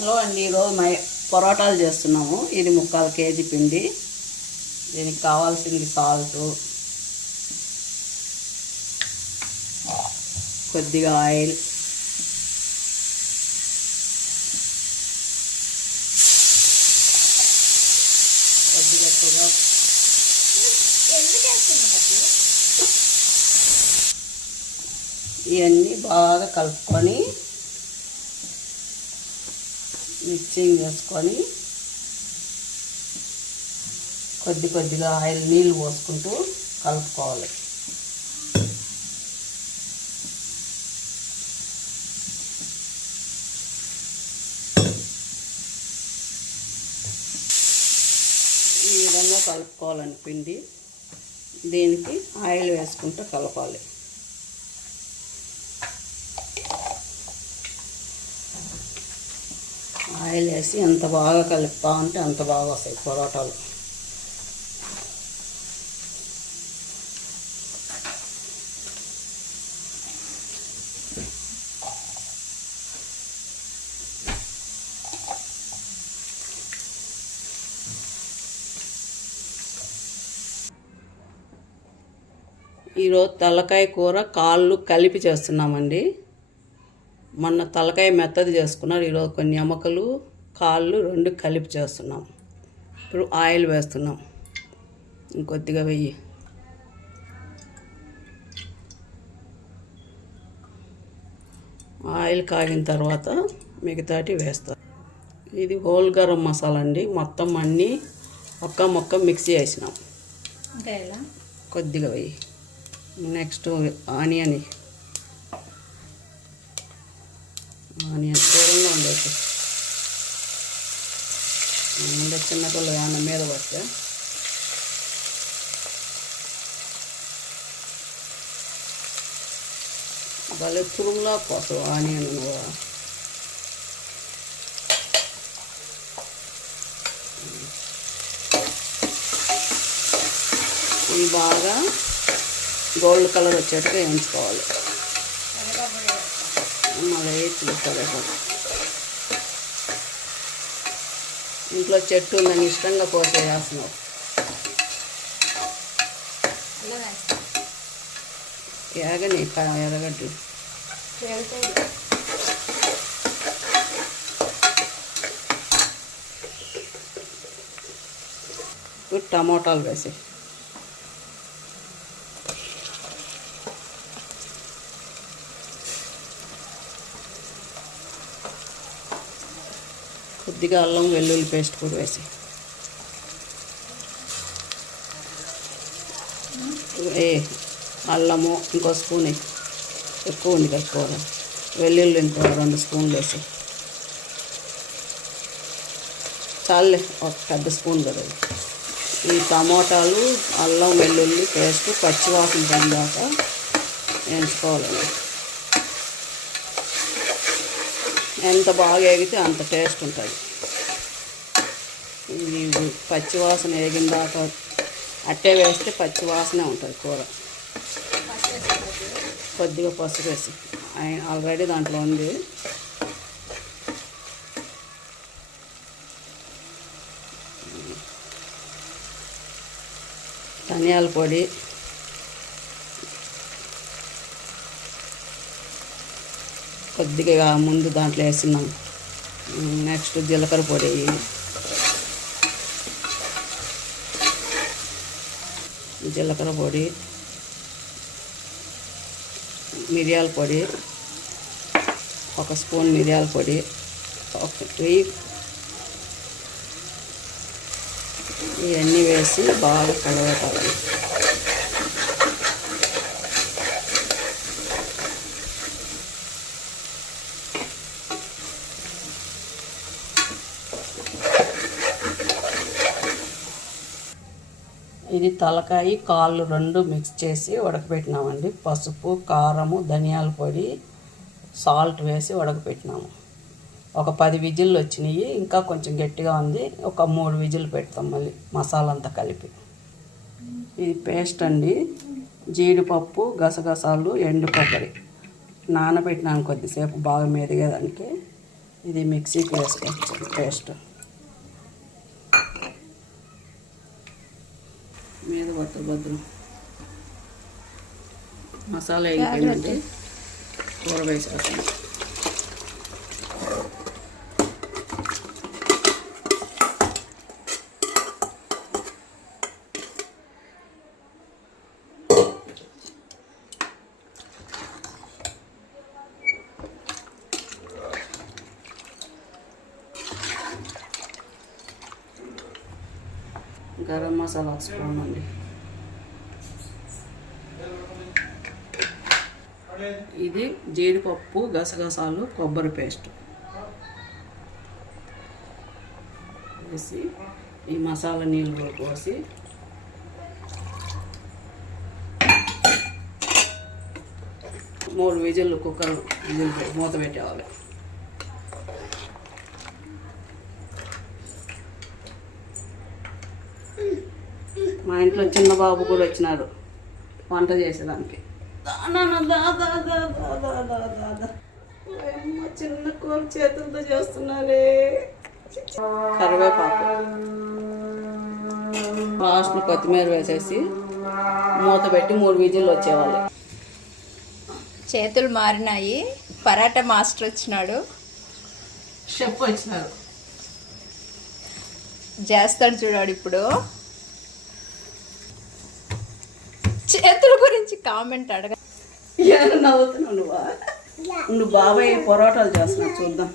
Hello అండి, ఈరోజు పొరోటాలు చేస్తున్నాము. ఇది 3/4 కేజీ పిండి. దీనికి కావాల్సింది సాల్ట్, కొద్దిగా ఆయిల్, కొద్దిగా షుగర్, ఇవన్నీ బాగా కలుపుకొని మిక్సింగ్ చేసుకొని కొద్దిగా ఆయిల్ నీళ్ళు పోసుకుంటూ కలుపుకోవాలి. ఈ విధంగా కలుపుకోవాలని పిండి. దీనికి ఆయిల్ వేసుకుంటూ కలపాలి. ఆయిల్ వేసి ఎంత బాగా కలుపుతా ఉంటే అంత బాగా వస్తాయి పొరోటాలు. ఈరోజు తలకాయ కూర కాళ్ళు కలిపి చేస్తున్నామండి. మొన్న తలకాయ మెత్తది చేసుకున్నారు. ఈరోజు కొన్ని ఎముకలు కాళ్ళు 2 కలిపి చేస్తున్నాం. ఇప్పుడు ఆయిల్ వేస్తున్నాం. ఇంకొద్దిగా వెయ్యి. ఆయిల్ కాగిన తర్వాత మిగతాటి వేస్తాం. ఇది హోల్ గరం మసాలా అండి. మొత్తం అన్నీ ఒక్క మిక్సీ వేసినాం. కొద్దిగా వెయ్యి. నెక్స్ట్ ఆనియన్ దూరంగా ఉండేది. చిన్నపిల్లలు ఏమన్నా మీద పడితే భలే తురుములా పోతావు ఆనియన్. ఇవి బాగా గోల్డ్ కలర్ వచ్చేట్టుగా వేయించుకోవాలి. మళ్ళీ కరివేపాకు. ఇంట్లో చెట్టు ఉందని ఇష్టంగా కోసే వేస్తున్నావు. ఏగని ఎర్రగడ్డలు ఇప్పుడు టమోటాలు వేసి కొద్దిగా అల్లం వెల్లుల్లి పేస్ట్ కూడా వేసి అల్లము ఇంకో స్పూన్ ఎక్కువ ఉంది కదా. వెల్లుల్లి ఇంకో 2 స్పూన్లు వేసి చాలే, ఒక పెద్ద స్పూన్ కదా. ఈ టమోటాలు అల్లం వెల్లుల్లి పేస్ట్ పచ్చివాసన పోయినాక వేయించుకోవాలండి. ఎంత బాగా వేగితే అంత టేస్ట్ ఉంటుంది. ఇది పచ్చివాసన వేగిన దాకా అట్టే వేస్తే పచ్చివాసనే ఉంటుంది కూర. కొద్దిగా పసుపు వేసి ఆల్రెడీ దాంట్లో ఉంది. ధనియాల పొడి, కొద్దిగా ముందు దాంట్లో వేస్తున్నాం. నెక్స్ట్ జీలకర్ర పొడి, మిరియాల పొడి, 1 స్పూన్ మిరియాల పొడి, ఇవన్నీ వేసి బాగా కలబెట్టాలి. ఇది తలకాయ కాళ్ళు 2 మిక్స్ చేసి ఉడకబెట్టినామండి. పసుపు, కారము, ధనియాల పొడి, సాల్ట్ వేసి ఉడకబెట్టినాము. ఒక 10 విజిల్లు వచ్చినాయి. ఇంకా కొంచెం గట్టిగా ఉంది. ఒక 3 విజిల్ పెడతాం మళ్ళీ మసాలా అంతా కలిపి. ఇది పేస్ట్ అండి. జీడిపప్పు, గసగసాలు, ఎండు కొబ్బరి నానబెట్టినాను కొద్దిసేపు బాగా మెదిగేదానికి. ఇది మిక్సీకి వేసుకోవచ్చు పేస్ట్. మీద బద్దలు మసాలా వేగిపోయిందండి, కూర వేసేస్తాను. గరం మసాలా ఒక స్పూన్ అండి. ఇది జీడిపప్పు, గసగసాలు, కొబ్బరి పేస్ట్ వేసి ఈ మసాలా నీళ్ళు పోసి మూడు విజిల్లు కుక్కర్ విజిల్ మూత పెట్టేవాలి. మా ఇంట్లో చిన్న బాబు కూడా వచ్చినాడు వంట చేసేదానికి. చిన్న కూర చేతులతో చేస్తున్నారే. కరివేపాకు, లాస్ట్లో కొత్తిమీర వేసేసి మూత పెట్టి 3 విజిల్లు వచ్చేవాళ్ళు. చేతులు మారినాయి. పరాటా మాస్టర్ వచ్చినాడు, షెఫ్ వచ్చినాడు, చేస్తాడు చూడాడు. ఇప్పుడు చేతుల గురించి కామెంట్ అడగ. నవ్వుతున్నావు నువ్వు బాబాయ్ పొరాటాలు చేస్తున్నావు చూద్దాం.